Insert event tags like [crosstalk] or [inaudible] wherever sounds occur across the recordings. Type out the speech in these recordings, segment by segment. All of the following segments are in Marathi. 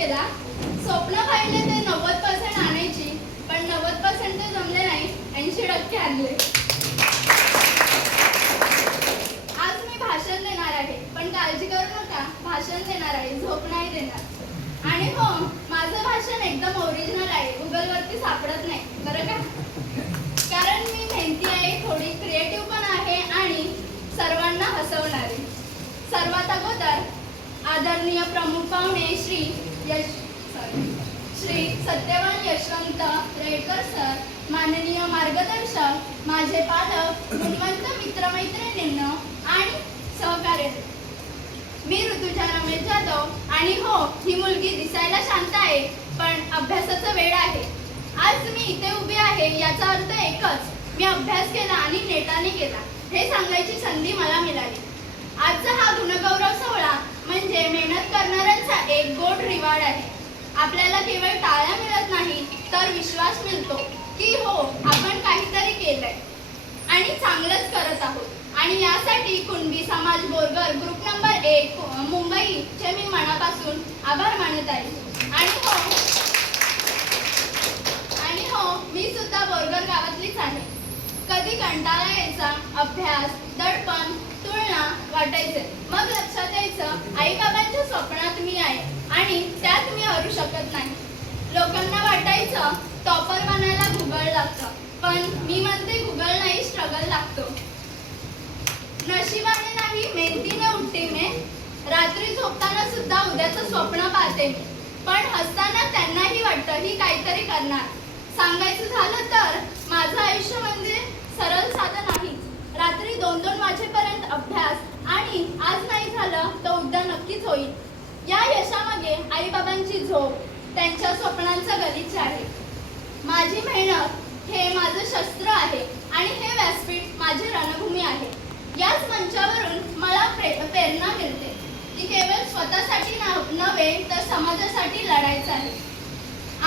केला. स्वप्न पाहिले ते नव्वद पर्सेंट आणायची पण नव्वद पर्सेंट ते जमले नाही ऐंशी टक्के आणले. आज मी भाषण देणार आहे पण काळजी करू नका भाषण देणार आहे झोप नाही देणार. आणि हो माझं भाषण एकदम ओरिजिनल आहे गुगलवरती सापडत नाही बरं का? कारण मी मेहनती आहे थोडी क्रिएटिव्ह पण आहे आणि सर्वांना हसवणारी. सर्वात अगोदर आदरणीय प्रमुख पाहुणे श्री यश श्री सत्यवान यशवंत रेडकर सर माननीय मार्गदर्शक माझे पालक गुणवंत मित्रमैत्रिणींनो आणि सहकार्य मी ऋतुजा रमेश जाधव आणि हो ही मुलगी दिसायला शांत आहे पण अभ्यासाचा वेळ आहे. आज मी इथे उभी आहे याचा अर्थ एकच. मी अभ्यास केला आणि नेटाने केला हे सांगायची संधी मला मिळाली. आजचा हा गुणगौरव सोहळा म्हणजे मेहनत करणाऱ्यांचा एक गोड रिवार्ड आहे आपल्याला केवळ टाळ्या मिळत नाही तर विश्वास मिळतो की हो आपण काहीतरी केलंय. आणि चांगलंच करत आहोत. आणि यासाठी कुणबी समाज बोरगर ग्रुप नंबर एक मुंबईचे मी मनापासून आभार मानत आहे. आणि हो आणि हो मी सुद्धा बोरगर गावातलीच आहे. कधी कंटाळा यायचा अभ्यास दडपण तुलना वाटायचे मग लक्षात यायचं आई बाबांच्या स्वप्नात मी आहे आणि त्यात मी हरू शकत नाही. लोकांना वाटायचं टॉपर बनायला गुगल लागतं. पण मी म्हणते गुगल नाही स्ट्रगल लागतो. नशिबाने नाही मेहनतीने उठते मी. रात्री झोपताना सुद्धा उद्याचं स्वप्न पाहते मी. पण हसताना त्यांनाही वाटतं ही काहीतरी करणार. सांगायचं झालं तर माझं आयुष्य म्हणजे सरळ साधं नाही. रात्री दोन दोन वाजेपर्यंत अभ्यास आणि आज नाही झालं तर उद्या नक्कीच होईल. या यशामध्ये आईबाबांची झोप त्यांच्या स्वप्नांचा गलिचा आहे. माझी मेहनत हे माझं शस्त्र आहे आणि हे व्यासपीठ माझी रणभूमी आहे. याच मंचावरून मला प्रे प्रेरणा मिळते. की केवळ स्वतःसाठी नव्हे तर समाजासाठी लढायचं आहे.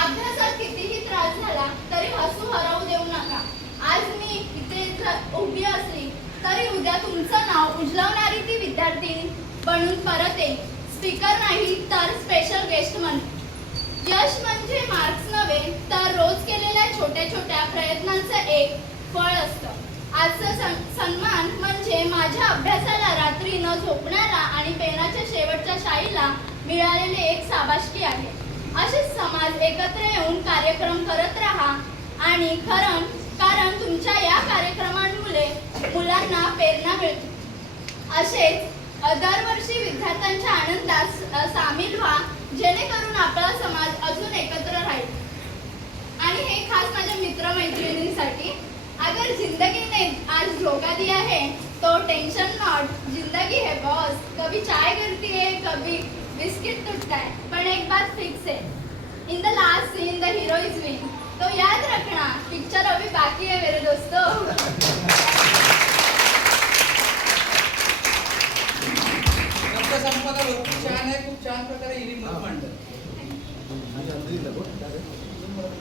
अभ्यासात कितीही त्रास झाला तरी हसू हरवू देऊ नका. आज मी इथे उभी असली तरी उद्या तुमचं नाव उजलवणारी ती विद्यार्थिनी बनून परत येईल. स्पीकर नाही तर स्पेशल गेस्ट म्हणून यश म्हणजे मार्क्स नव्हे तर रोज केलेल्या छोट्या छोट्या प्रयत्नांचं एक फळ असतं. आजचा सन्मान म्हणजे माझ्या अभ्यासाला रात्री न झोपणारा आणि पेनाच्या शेवटच्या शाईला मिळालेली एक साबाशकी आहे. असेच समाज एकत्र येऊन कार्यक्रम करत राहा. आणि खरं कारण तुमच्या या कार्यक्रमांमुळे मुलांना प्रेरणा मिळते. असेच दरवर्षी विद्यार्थ्यांच्या आनंदात सामील व्हा जेणेकरून आपला समाज अजून एकत्र राहील. आणि हे खास माझ्या मित्रमैत्रिणींसाठी. अगर जिंदगी ने आज धोखा दिया है तो टेंशन नॉट जिंदगी है बॉस कभी चाय गिरती है कभी बिस्किट टूटता है. पण एक बात फिक्स है. In the last scene the hero is win तो याद रखना पिक्चर अभी बाकी है मेरे दोस्तों. [laughs] शब्द संपदा भरपूर छान आहे खूप छान प्रकारे हिरी मत मांडलं